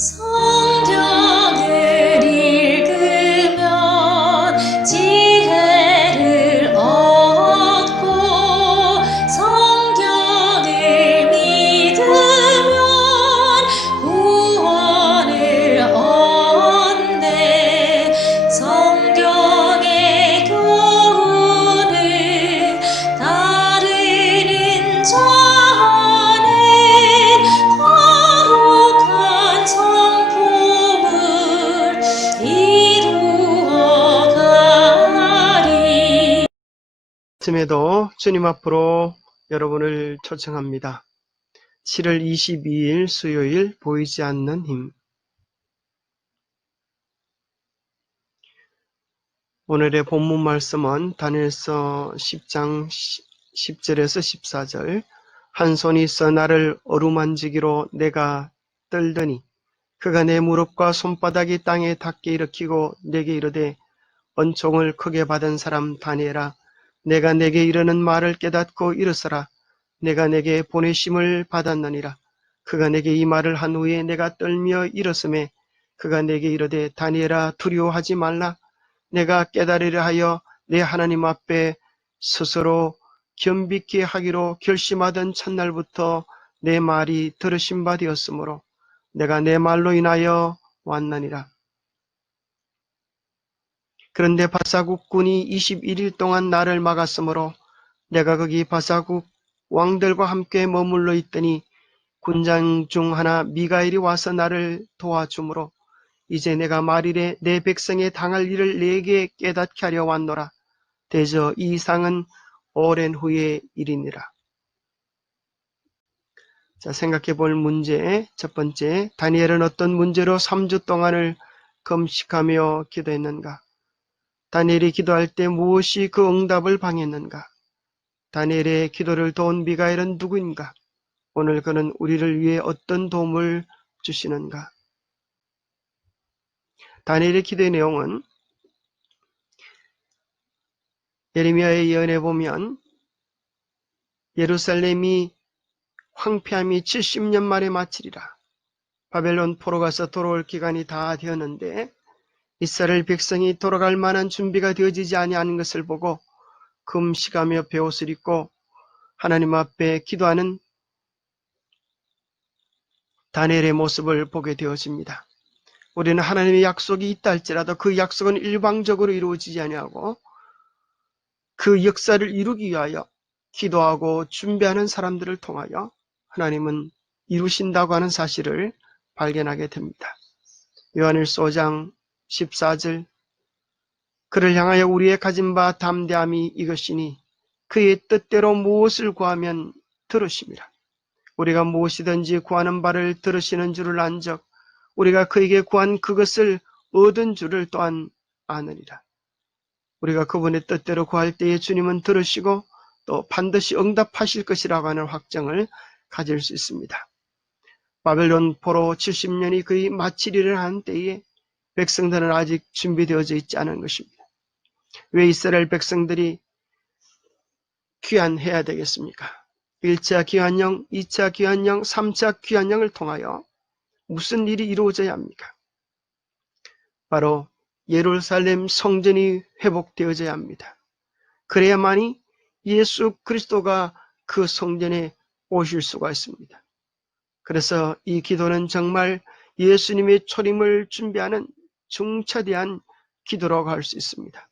성경을 읽으면 지혜를 얻고 성경을 믿으면 구원을 얻네. 성경의 교훈을 따르는 자는 거룩한 성품을 이루어가리. 아침에도 주님 앞으로 여러분을 초청합니다. 7월 22일 수요일 보이지 않는 힘. 오늘의 본문 말씀은 다니엘서 10장 10절에서 14절. 한 손이 있어 나를 어루만지기로 내가 떨더니 그가 내 무릎과 손바닥이 땅에 닿게 일으키고 내게 이르되 은총을 크게 받은 사람 다니엘아, 내가 내게 이르는 말을 깨닫고 일어서라. 내가 내게 보내심을 받았느니라. 그가 내게 이 말을 한 후에 내가 떨며 일어서매 그가 내게 이르되 다니엘아, 두려워하지 말라. 내가 깨달으려 하여 내 하나님 앞에 스스로 겸비케 하기로 결심하던 첫날부터 내 말이 들으신 바 되었으므로 내가 내 말로 인하여 왔느니라. 그런데 바사국군이 21일 동안 나를 막았으므로 내가 거기 바사국 왕들과 함께 머물러 있더니 군장 중 하나 미가엘이 와서 나를 도와주므로 이제 내가 말일에 내 백성에 당할 일을 내게 깨닫게 하려 왔노라. 대저 이 상은 오랜 후의 일이니라. 자, 생각해 볼 문제 첫 번째, 다니엘은 어떤 문제로 3주 동안을 금식하며 기도했는가? 다니엘이 기도할 때 무엇이 그 응답을 방했는가? 다니엘의 기도를 도운 미가엘은 누구인가? 오늘 그는 우리를 위해 어떤 도움을 주시는가? 다니엘의 기도의 내용은 예레미야의 예언에 보면 예루살렘이 황폐함이 70년 만에 마치리라. 바벨론 포로 가서 돌아올 기간이 다 되었는데 이스라엘 백성이 돌아갈 만한 준비가 되어지지 아니하는 것을 보고 금식하며 베옷을 입고 하나님 앞에 기도하는 다니엘의 모습을 보게 되어집니다. 우리는 하나님의 약속이 있다 할지라도 그 약속은 일방적으로 이루어지지 아니하고 그 역사를 이루기 위하여 기도하고 준비하는 사람들을 통하여 하나님은 이루신다고 하는 사실을 발견하게 됩니다. 요한일서 5장 14절, 그를 향하여 우리의 가진 바 담대함이 이것이니 그의 뜻대로 무엇을 구하면 들으심이라. 우리가 무엇이든지 구하는 바를 들으시는 줄을 안적 우리가 그에게 구한 그것을 얻은 줄을 또한 아느니라. 우리가 그분의 뜻대로 구할 때에 주님은 들으시고 또 반드시 응답하실 것이라고 하는 확정을 가질 수 있습니다. 바벨론 포로 70년이 거의 마치리를 한 때에 백성들은 아직 준비되어져 있지 않은 것입니다. 왜 이스라엘 백성들이 귀환해야 되겠습니까? 1차 귀환령, 2차 귀환령, 3차 귀환령을 통하여 무슨 일이 이루어져야 합니까? 바로 예루살렘 성전이 회복되어져야 합니다. 그래야만이 예수 그리스도가 그 성전에 오실 수가 있습니다. 그래서 이 기도는 정말 예수님의 초림을 준비하는 중차대한 기도라고 할 수 있습니다.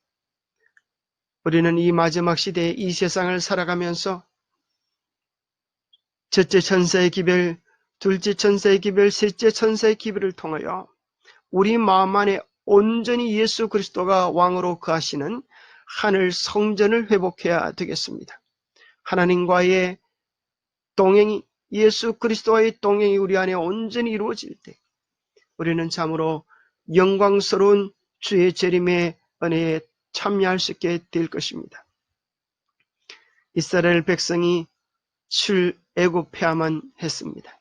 우리는 이 마지막 시대에 이 세상을 살아가면서 첫째 천사의 기별, 둘째 천사의 기별, 셋째 천사의 기별을 통하여 우리 마음 안에 온전히 예수 그리스도가 왕으로 거하시는 하늘 성전을 회복해야 되겠습니다. 하나님과의 동행이, 예수 그리스도와의 동행이 우리 안에 온전히 이루어질 때 우리는 참으로 영광스러운 주의 재림의 은혜에 참여할 수 있게 될 것입니다. 이스라엘 백성이 출애굽해야만 했습니다.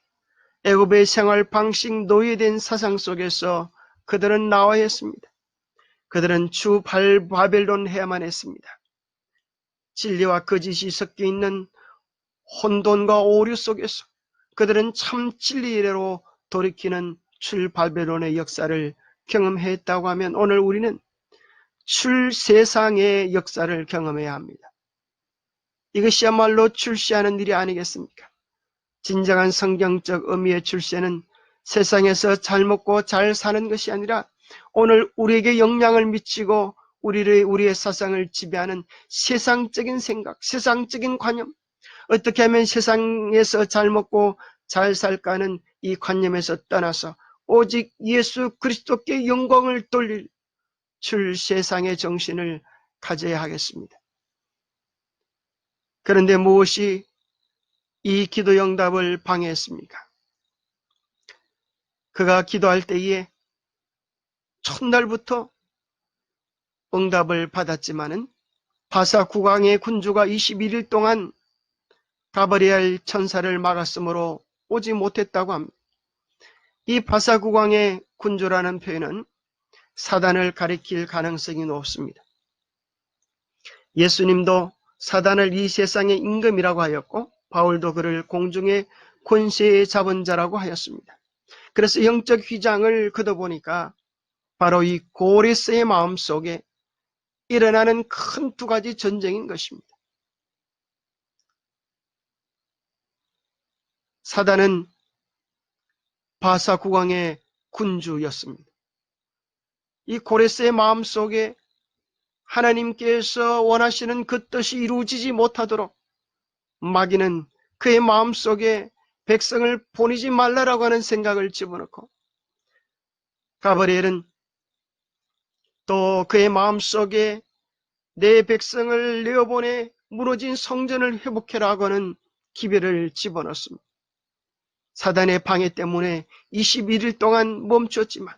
애굽의 생활 방식, 노예된 사상 속에서 그들은 나와야 했습니다. 그들은 주 바벨론 해야만 했습니다. 진리와 거짓이 섞여 있는 혼돈과 오류 속에서 그들은 참 진리로 돌이키는 출바벨론의 역사를 경험했다고 하면 오늘 우리는 출세상의 역사를 경험해야 합니다. 이것이야말로 출세하는 일이 아니겠습니까? 진정한 성경적 의미의 출세는 세상에서 잘 먹고 잘 사는 것이 아니라 오늘 우리에게 영향을 미치고 우리의 사상을 지배하는 세상적인 생각, 세상적인 관념, 어떻게 하면 세상에서 잘 먹고 잘 살까 하는 이 관념에서 떠나서 오직 예수 그리스도께 영광을 돌릴 출세상의 정신을 가져야 하겠습니다. 그런데 무엇이 이 기도 응답을 방해했습니까? 그가 기도할 때에 첫날부터 응답을 받았지만은 바사국왕의 군주가 21일 동안 가버려야 할 천사를 막았으므로 오지 못했다고 합니다. 이 바사국왕의 군주라는 표현은 사단을 가리킬 가능성이 높습니다. 예수님도 사단을 이 세상의 임금이라고 하였고 바울도 그를 공중의 권세에 잡은 자라고 하였습니다. 그래서 영적 휘장을 걷어보니까 바로 이 고레스의 마음속에 일어나는 큰 두 가지 전쟁인 것입니다. 사단은 바사국왕의 군주였습니다. 이 고레스의 마음속에 하나님께서 원하시는 그 뜻이 이루어지지 못하도록 마귀는 그의 마음속에 백성을 보내지 말라라고 하는 생각을 집어넣고 가브리엘은 또 그의 마음속에 내 백성을 내어보내 무너진 성전을 회복해라고 하는 기별을 집어넣습니다. 사단의 방해 때문에 21일 동안 멈췄지만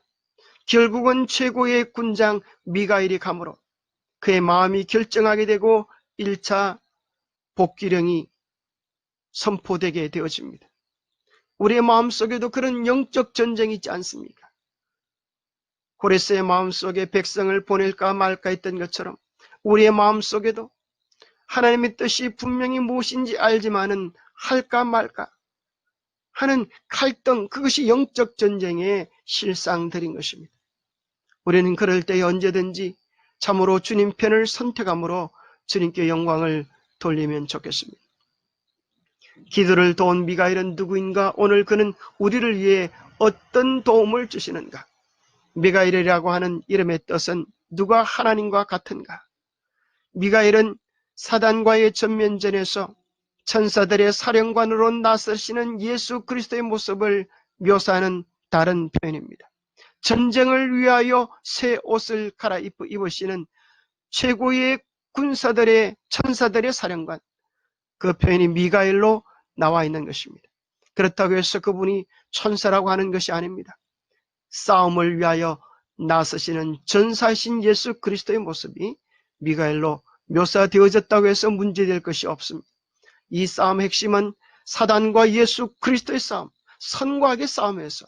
결국은 최고의 군장 미가엘이 감으로 그의 마음이 결정하게 되고 1차 복귀령이 선포되게 되어집니다. 우리의 마음속에도 그런 영적 전쟁이 있지 않습니까? 고레스의 마음속에 백성을 보낼까 말까 했던 것처럼 우리의 마음속에도 하나님의 뜻이 분명히 무엇인지 알지만은 할까 말까 하는 갈등, 그것이 영적 전쟁의 실상들인 것입니다. 우리는 그럴 때 언제든지 참으로 주님 편을 선택함으로 주님께 영광을 돌리면 좋겠습니다. 기도를 도운 미가엘은 누구인가? 오늘 그는 우리를 위해 어떤 도움을 주시는가? 미가엘이라고 하는 이름의 뜻은 누가 하나님과 같은가? 미가엘은 사단과의 전면전에서 천사들의 사령관으로 나서시는 예수 그리스도의 모습을 묘사하는 다른 표현입니다. 전쟁을 위하여 새 옷을 갈아입으시는 최고의 군사들의 천사들의 사령관, 그 표현이 미가엘로 나와 있는 것입니다. 그렇다고 해서 그분이 천사라고 하는 것이 아닙니다. 싸움을 위하여 나서시는 전사이신 예수 그리스도의 모습이 미가엘로 묘사되어졌다고 해서 문제될 것이 없습니다. 이 싸움의 핵심은 사단과 예수 그리스도의 싸움, 선과 악의 싸움에서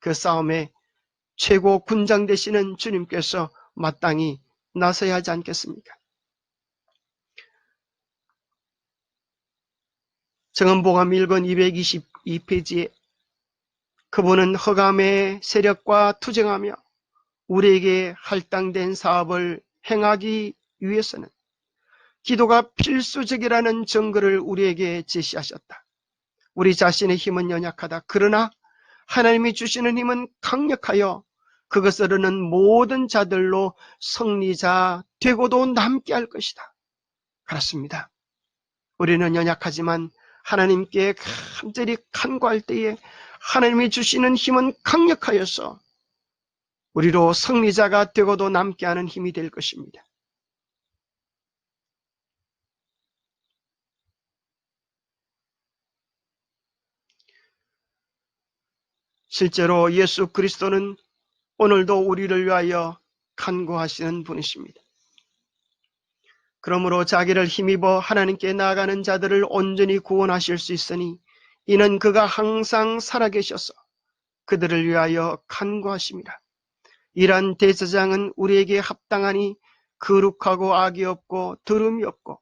그 싸움에 최고 군장 되시는 주님께서 마땅히 나서야 하지 않겠습니까? 정언복음 1권 222페이지에 그분은 흑암의 세력과 투쟁하며 우리에게 할당된 사업을 행하기 위해서는 기도가 필수적이라는 증거를 우리에게 제시하셨다. 우리 자신의 힘은 연약하다. 그러나 하나님이 주시는 힘은 강력하여 그것을 얻는 모든 자들로 승리자 되고도 남게 할 것이다. 그렇습니다. 우리는 연약하지만 하나님께 간절히 간구할 때에 하나님이 주시는 힘은 강력하여서 우리로 승리자가 되고도 남게 하는 힘이 될 것입니다. 실제로 예수 그리스도는 오늘도 우리를 위하여 간구하시는 분이십니다. 그러므로 자기를 힘입어 하나님께 나아가는 자들을 온전히 구원하실 수 있으니 이는 그가 항상 살아계셔서 그들을 위하여 간구하심이라. 이러한 대제사장은 우리에게 합당하니 거룩하고 악이 없고 더러움이 없고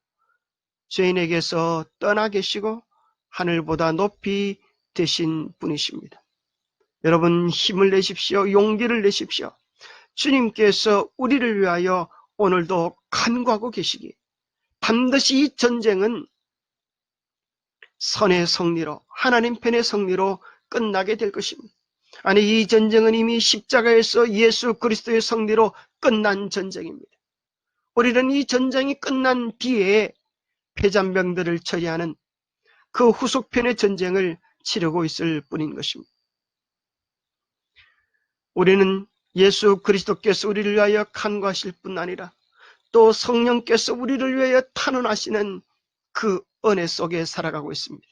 죄인에게서 떠나 계시고 하늘보다 높이 되신 분이십니다. 여러분 힘을 내십시오. 용기를 내십시오. 주님께서 우리를 위하여 오늘도 간구하고 계시기에 반드시 이 전쟁은 선의 승리로, 하나님 편의 승리로 끝나게 될 것입니다. 아니, 이 전쟁은 이미 십자가에서 예수 그리스도의 승리로 끝난 전쟁입니다. 우리는 이 전쟁이 끝난 뒤에 패잔병들을 처리하는 그 후속편의 전쟁을 치르고 있을 뿐인 것입니다. 우리는 예수 그리스도께서 우리를 위하여 간구하실 뿐 아니라 또 성령께서 우리를 위하여 탄원하시는 그 은혜 속에 살아가고 있습니다.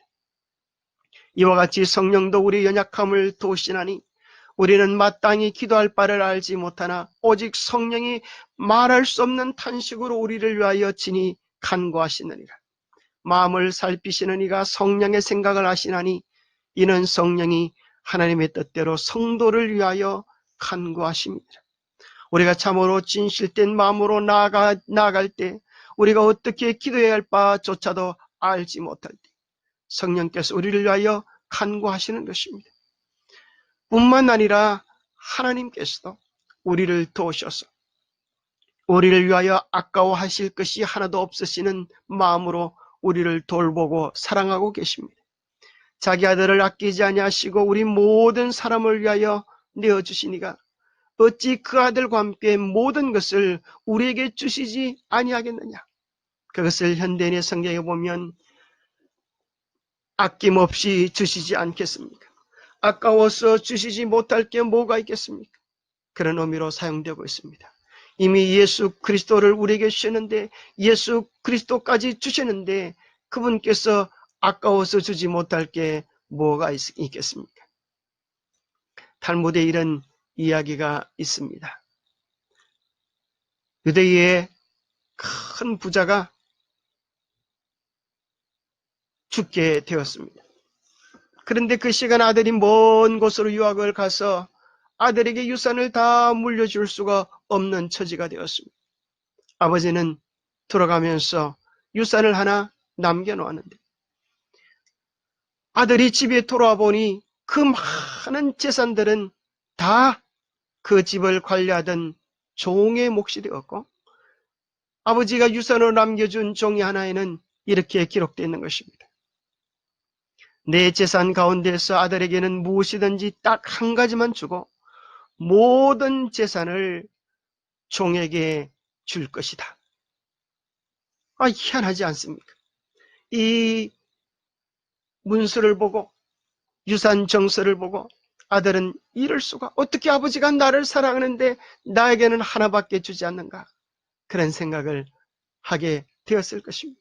이와 같이 성령도 우리 연약함을 도우시나니 우리는 마땅히 기도할 바를 알지 못하나 오직 성령이 말할 수 없는 탄식으로 우리를 위하여 친히 간구하시느니라. 마음을 살피시는 이가 성령의 생각을 아시나니 이는 성령이 하나님의 뜻대로 성도를 위하여 간구하십니다. 우리가 참으로 진실된 마음으로 나아갈 때 우리가 어떻게 기도해야 할 바조차도 알지 못할 때 성령께서 우리를 위하여 간구하시는 것입니다. 뿐만 아니라 하나님께서도 우리를 도우셔서 우리를 위하여 아까워하실 것이 하나도 없으시는 마음으로 우리를 돌보고 사랑하고 계십니다. 자기 아들을 아끼지 아니하시고 우리 모든 사람을 위하여 내어주시니가 어찌 그 아들과 함께 모든 것을 우리에게 주시지 아니하겠느냐. 그것을 현대인의 성경에 보면 아낌없이 주시지 않겠습니까? 아까워서 주시지 못할 게 뭐가 있겠습니까? 그런 의미로 사용되고 있습니다. 이미 예수 그리스도를 우리에게 주셨는데, 예수 그리스도까지 주시는데 그분께서 아까워서 주지 못할 게 뭐가 있겠습니까? 탈무드에 이런 이야기가 있습니다. 유대의 큰 부자가 죽게 되었습니다. 그런데 그 시간 아들이 먼 곳으로 유학을 가서 아들에게 유산을 다 물려줄 수가 없는 처지가 되었습니다. 아버지는 돌아가면서 유산을 하나 남겨놓았는데 아들이 집에 돌아와 보니 그 많은 재산들은 다 그 집을 관리하던 종의 몫이 되었고 아버지가 유산으로 남겨준 종이 하나에는 이렇게 기록되어 있는 것입니다. 내 재산 가운데서 아들에게는 무엇이든지 딱 한 가지만 주고 모든 재산을 종에게 줄 것이다. 희한하지 않습니까? 이 문서를 보고 유산 정서를 보고 아들은 이럴 수가, 어떻게 아버지가 나를 사랑하는데 나에게는 하나밖에 주지 않는가, 그런 생각을 하게 되었을 것입니다.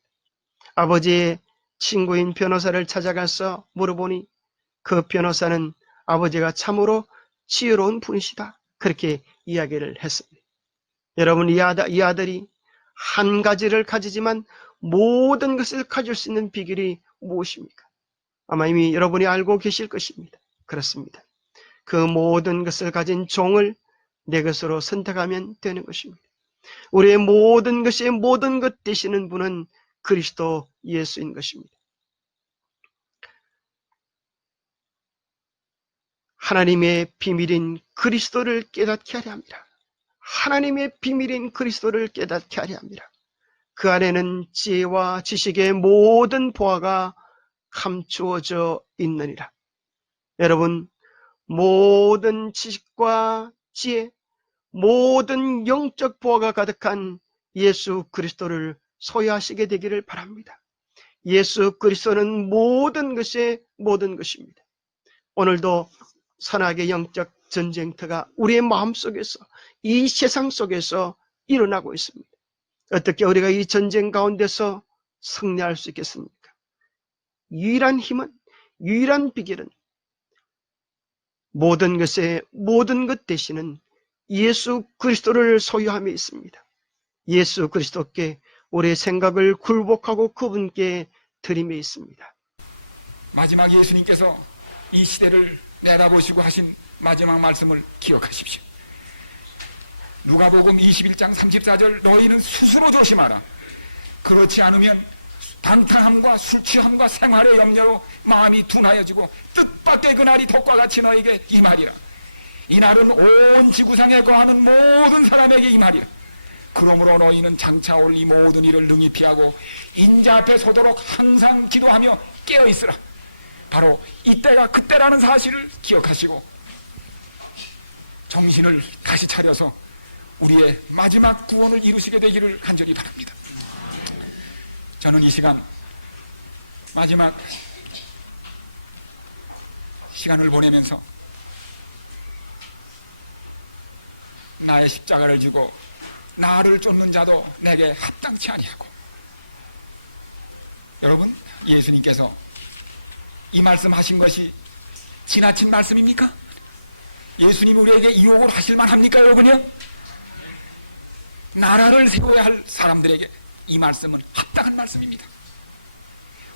아버지의 친구인 변호사를 찾아가서 물어보니 그 변호사는 아버지가 참으로 지혜로운 분이시다, 그렇게 이야기를 했습니다. 여러분, 이 아들이 한 가지를 가지지만 모든 것을 가질 수 있는 비결이 무엇입니까? 아마 이미 여러분이 알고 계실 것입니다. 그렇습니다. 그 모든 것을 가진 종을 내 것으로 선택하면 되는 것입니다. 우리의 모든 것의 모든 것 되시는 분은 그리스도 예수인 것입니다. 하나님의 비밀인 그리스도를 깨닫게 하려 합니다. 하나님의 비밀인 그리스도를 깨닫게 하려 합니다. 그 안에는 지혜와 지식의 모든 보화가 감추어져 있느니라. 여러분, 모든 지식과 지혜, 모든 영적 보화가 가득한 예수 그리스도를 소유하시게 되기를 바랍니다. 예수 그리스도는 모든 것의 모든 것입니다. 오늘도 선악의 영적 전쟁터가 우리의 마음속에서, 이 세상 속에서 일어나고 있습니다. 어떻게 우리가 이 전쟁 가운데서 승리할 수 있겠습니까? 유일한 힘은, 유일한 비결은 모든 것의 모든 것 되시는 예수 그리스도를 소유함에 있습니다. 예수 그리스도께 우리의 생각을 굴복하고 그분께 드림에 있습니다. 마지막 예수님께서 이 시대를 내다보시고 하신 마지막 말씀을 기억하십시오. 누가복음 21장 34절, 너희는 스스로 조심하라. 그렇지 않으면 방탕함과 술 취함과 생활의 염려로 마음이 둔하여지고 뜻밖의 그날이 덕과 같이 너에게 임하리라. 이날은 온 지구상에 거하는 모든 사람에게 임하리라. 그러므로 너희는 장차 올 이 모든 일을 능히 피하고 인자 앞에 서도록 항상 기도하며 깨어있으라. 바로 이때가 그때라는 사실을 기억하시고 정신을 다시 차려서 우리의 마지막 구원을 이루시게 되기를 간절히 바랍니다. 저는 이 시간 마지막 시간을 보내면서 나의 십자가를 지고 나를 쫓는 자도 내게 합당치 아니하고, 여러분, 예수님께서 이 말씀하신 것이 지나친 말씀입니까? 예수님이 우리에게 이 욕을 하실 만합니까, 여러분이요? 나라를 세워야 할 사람들에게 이 말씀은 합당한 말씀입니다.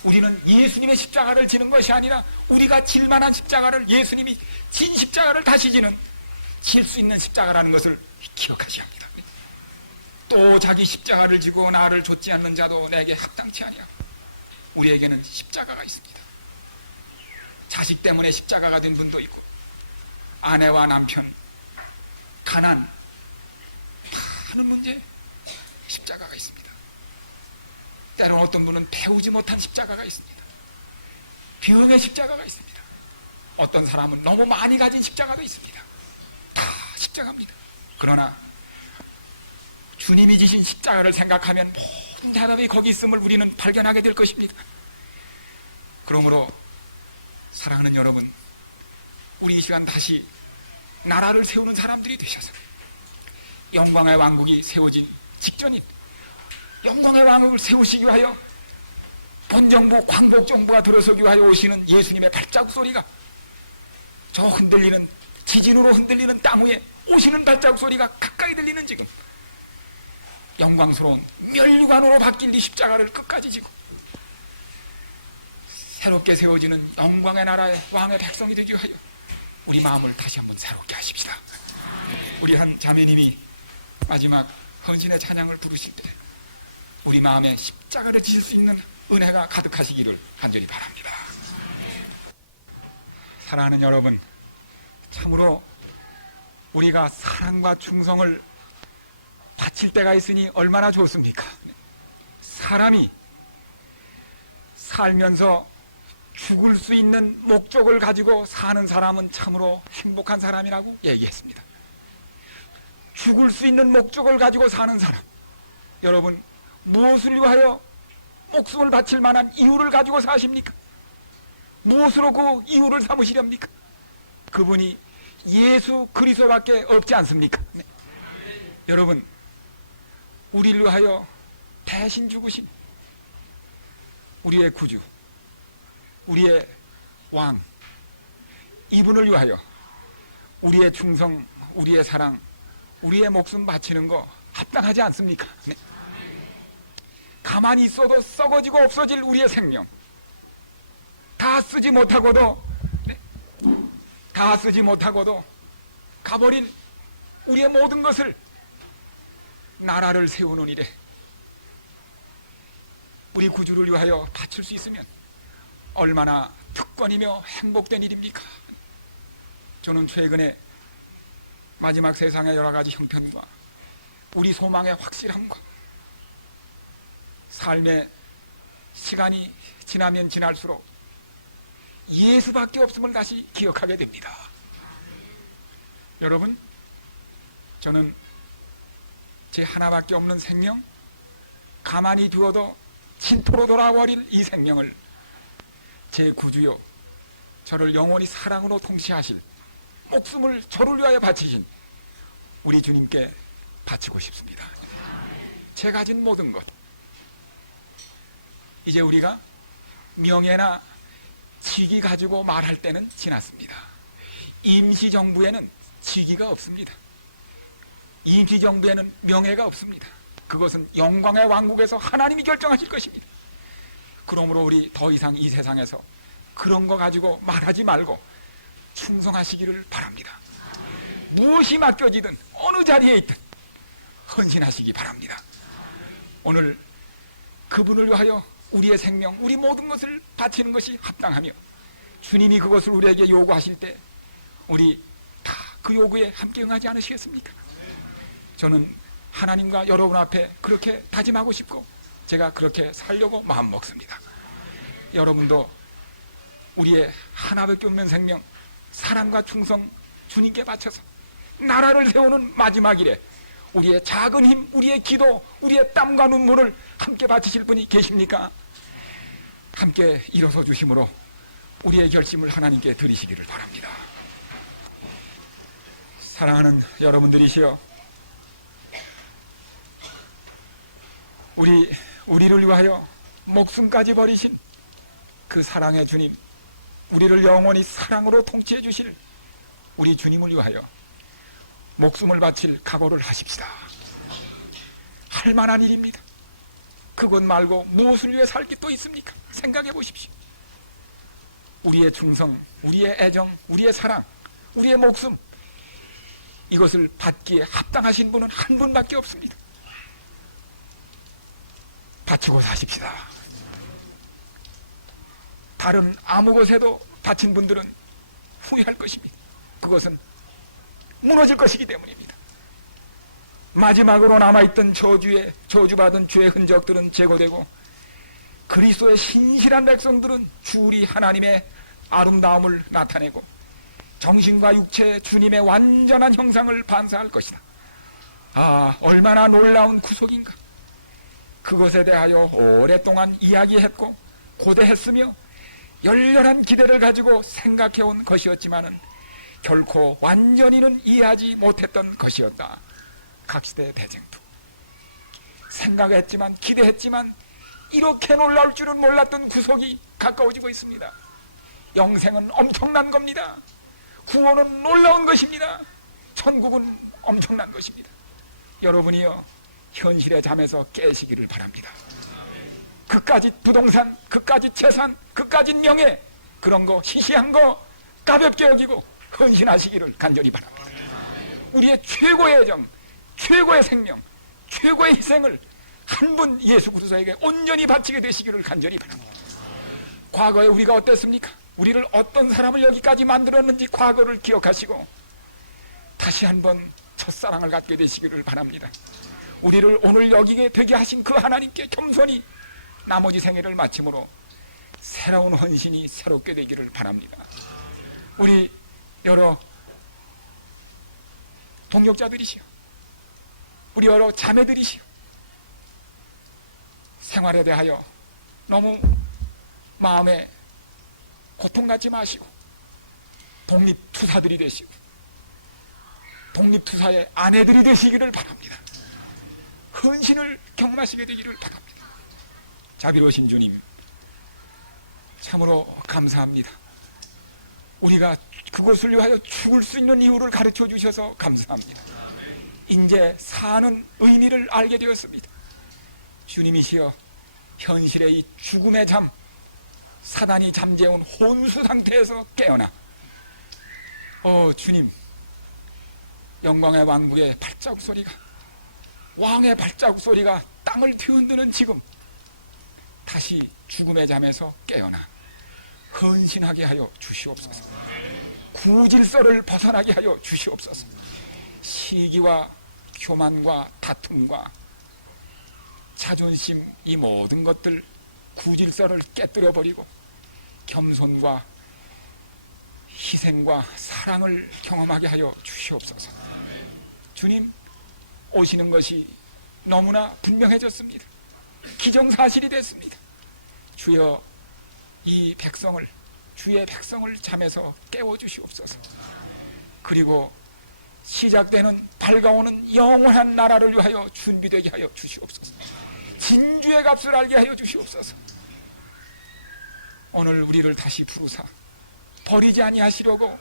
우리는 예수님의 십자가를 지는 것이 아니라 우리가 질 만한 십자가를, 예수님이 진 십자가를 다시 질 수 있는 십자가라는 것을 기억하셔야 합니다. 또 자기 십자가를 지고 나를 좇지 않는 자도 내게 합당치 아니하고, 우리에게는 십자가가 있습니다. 자식 때문에 십자가가 된 분도 있고, 아내와 남편, 가난, 많은 문제에 십자가가 있습니다. 때로는 어떤 분은 배우지 못한 십자가가 있습니다. 병의 십자가가 있습니다. 어떤 사람은 너무 많이 가진 십자가도 있습니다. 다 십자가입니다. 그러나 주님이 지신 십자가를 생각하면 모든 대답이 거기 있음을 우리는 발견하게 될 것입니다. 그러므로 사랑하는 여러분, 우리 이 시간 다시 나라를 세우는 사람들이 되셔서 영광의 왕국이 세워진 직전인 영광의 왕국을 세우시기 위하여 본정부, 광복정부가 들어서기 위하여 오시는 예수님의 발자국 소리가, 저 흔들리는, 지진으로 흔들리는 땅 위에 오시는 발자국 소리가 가까이 들리는 지금, 영광스러운 멸류관으로 바뀐 이 십자가를 끝까지 지고 새롭게 세워지는 영광의 나라의 왕의 백성이 되기 위하여 우리 마음을 다시 한번 새롭게 하십시다. 우리 한 자매님이 마지막 헌신의 찬양을 부르실 때 우리 마음에 십자가를 지실 수 있는 은혜가 가득하시기를 간절히 바랍니다. 사랑하는 여러분, 참으로 우리가 사랑과 충성을 바칠 때가 있으니 얼마나 좋습니까? 사람이 살면서 죽을 수 있는 목적을 가지고 사는 사람은 참으로 행복한 사람이라고 얘기했습니다. 죽을 수 있는 목적을 가지고 사는 사람, 여러분, 무엇을 위하여 목숨을 바칠 만한 이유를 가지고 사십니까? 무엇으로 그 이유를 삼으시렵니까? 그분이 예수 그리스도밖에 없지 않습니까? 네. 여러분, 우리를 위하여 대신 죽으신 우리의 구주, 우리의 왕, 이분을 위하여 우리의 충성, 우리의 사랑, 우리의 목숨 바치는 거 합당하지 않습니까? 네. 가만히 있어도 썩어지고 없어질 우리의 생명, 다 쓰지 못하고도, 네, 다 쓰지 못하고도 가버린 우리의 모든 것을 나라를 세우는 일에 우리 구주를 위하여 바칠 수 있으면 얼마나 특권이며 행복된 일입니까? 저는 최근에 마지막 세상의 여러 가지 형편과 우리 소망의 확실함과 삶의 시간이 지나면 지날수록 예수밖에 없음을 다시 기억하게 됩니다. 여러분, 저는 제 하나밖에 없는 생명, 가만히 두어도 진토로 돌아버릴 이 생명을 제 구주요, 저를 영원히 사랑으로 통치하실, 목숨을 저를 위하여 바치신 우리 주님께 바치고 싶습니다. 제 가진 모든 것, 이제 우리가 명예나 직위 가지고 말할 때는 지났습니다. 임시정부에는 직위가 없습니다. 임시정부에는 명예가 없습니다. 그것은 영광의 왕국에서 하나님이 결정하실 것입니다. 그러므로 우리 더 이상 이 세상에서 그런 거 가지고 말하지 말고 충성하시기를 바랍니다. 무엇이 맡겨지든 어느 자리에 있든 헌신하시기 바랍니다. 오늘 그분을 위하여 우리의 생명, 우리 모든 것을 바치는 것이 합당하며 주님이 그것을 우리에게 요구하실 때 우리 다 그 요구에 함께 응하지 않으시겠습니까? 저는 하나님과 여러분 앞에 그렇게 다짐하고 싶고 제가 그렇게 살려고 마음 먹습니다. 여러분도 우리의 하나밖에 없는 생명, 사랑과 충성 주님께 바쳐서 나라를 세우는 마지막 일에 우리의 작은 힘, 우리의 기도, 우리의 땀과 눈물을 함께 바치실 분이 계십니까? 함께 일어서 주심으로 우리의 결심을 하나님께 드리시기를 바랍니다. 사랑하는 여러분들이시여, 우리를 위하여 목숨까지 버리신 그 사랑의 주님, 우리를 영원히 사랑으로 통치해 주실 우리 주님을 위하여 목숨을 바칠 각오를 하십시다. 할 만한 일입니다. 그것 말고 무엇을 위해 살 게 또 있습니까? 생각해 보십시오. 우리의 충성, 우리의 애정, 우리의 사랑, 우리의 목숨, 이것을 받기에 합당하신 분은 한 분밖에 없습니다. 바치고 사십시다. 다른 아무 것에도 바친 분들은 후회할 것입니다. 그것은 무너질 것이기 때문입니다. 마지막으로 남아있던 저주받은 죄의 흔적들은 제거되고 그리스도의 신실한 백성들은 주리 하나님의 아름다움을 나타내고 정신과 육체의 주님의 완전한 형상을 반사할 것이다. 아, 얼마나 놀라운 구속인가. 그것에 대하여 오랫동안 이야기했고 고대했으며 열렬한 기대를 가지고 생각해온 것이었지만은 결코 완전히는 이해하지 못했던 것이었다. 각시대 대쟁투. 생각했지만 기대했지만 이렇게 놀라울 줄은 몰랐던 구속이 가까워지고 있습니다. 영생은 엄청난 겁니다. 구원은 놀라운 것입니다. 천국은 엄청난 것입니다. 여러분이요, 현실의 잠에서 깨시기를 바랍니다. 그까짓 부동산, 그까짓 재산, 그까짓 명예, 그런 거 시시한 거 가볍게 여기고 헌신하시기를 간절히 바랍니다. 우리의 최고의 애정, 최고의 생명, 최고의 희생을 한 분 예수 그리스도에게 온전히 바치게 되시기를 간절히 바랍니다. 과거에 우리가 어땠습니까? 우리를 어떤 사람을 여기까지 만들었는지 과거를 기억하시고 다시 한번 첫사랑을 갖게 되시기를 바랍니다. 우리를 오늘 여기게 되게 하신 그 하나님께 겸손히 나머지 생애를 마침으로 새로운 헌신이 새롭게 되기를 바랍니다. 우리 여러 동역자들이시오, 우리 여러 자매들이시오, 생활에 대하여 너무 마음에 고통 갖지 마시고 독립투사들이 되시고 독립투사의 아내들이 되시기를 바랍니다. 헌신을 경험하시게 되기를 바랍니다. 자비로우신 주님, 참으로 감사합니다. 우리가 그것을 위하여 죽을 수 있는 이유를 가르쳐 주셔서 감사합니다. 이제 사는 의미를 알게 되었습니다. 주님이시여, 현실의 이 죽음의 잠, 사단이 잠재운 혼수 상태에서 깨어나 주님, 영광의 왕국의 발자국 소리가, 왕의 발자국 소리가 땅을 뒤흔드는 지금 다시 죽음의 잠에서 깨어나 헌신하게 하여 주시옵소서. 구질서를 벗어나게 하여 주시옵소서. 시기와 교만과 다툼과 자존심, 이 모든 것들 구질서를 깨뜨려 버리고 겸손과 희생과 사랑을 경험하게 하여 주시옵소서. 주님, 오시는 것이 너무나 분명해졌습니다. 기정사실이 됐습니다. 주여, 이 백성을, 주의 백성을 잠에서 깨워주시옵소서. 그리고 시작되는 밝아오는 영원한 나라를 위하여 준비되게 하여 주시옵소서. 진주의 값을 알게 하여 주시옵소서. 오늘 우리를 다시 부르사 버리지 아니하시려고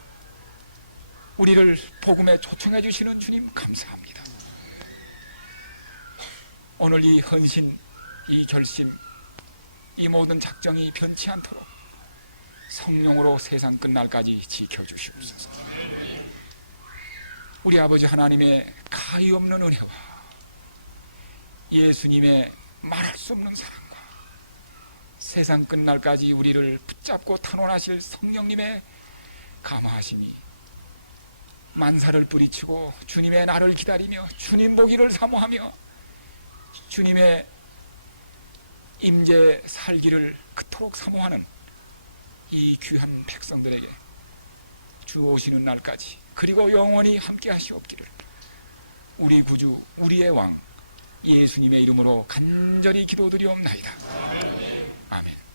우리를 복음에 초청해 주시는 주님, 감사합니다. 오늘 이 헌신, 이 결심, 이 모든 작정이 변치 않도록 성령으로 세상 끝날까지 지켜주시옵소서. 우리 아버지 하나님의 가히 없는 은혜와 예수님의 말할 수 없는 사랑과 세상 끝날까지 우리를 붙잡고 탄원하실 성령님의 감화하심이 만사를 뿌리치고 주님의 날을 기다리며 주님 보기를 사모하며 주님의 임재 살기를 그토록 사모하는 이 귀한 백성들에게 주 오시는 날까지 그리고 영원히 함께 하시옵기를 우리 구주 우리의 왕 예수님의 이름으로 간절히 기도드리옵나이다. 아멘.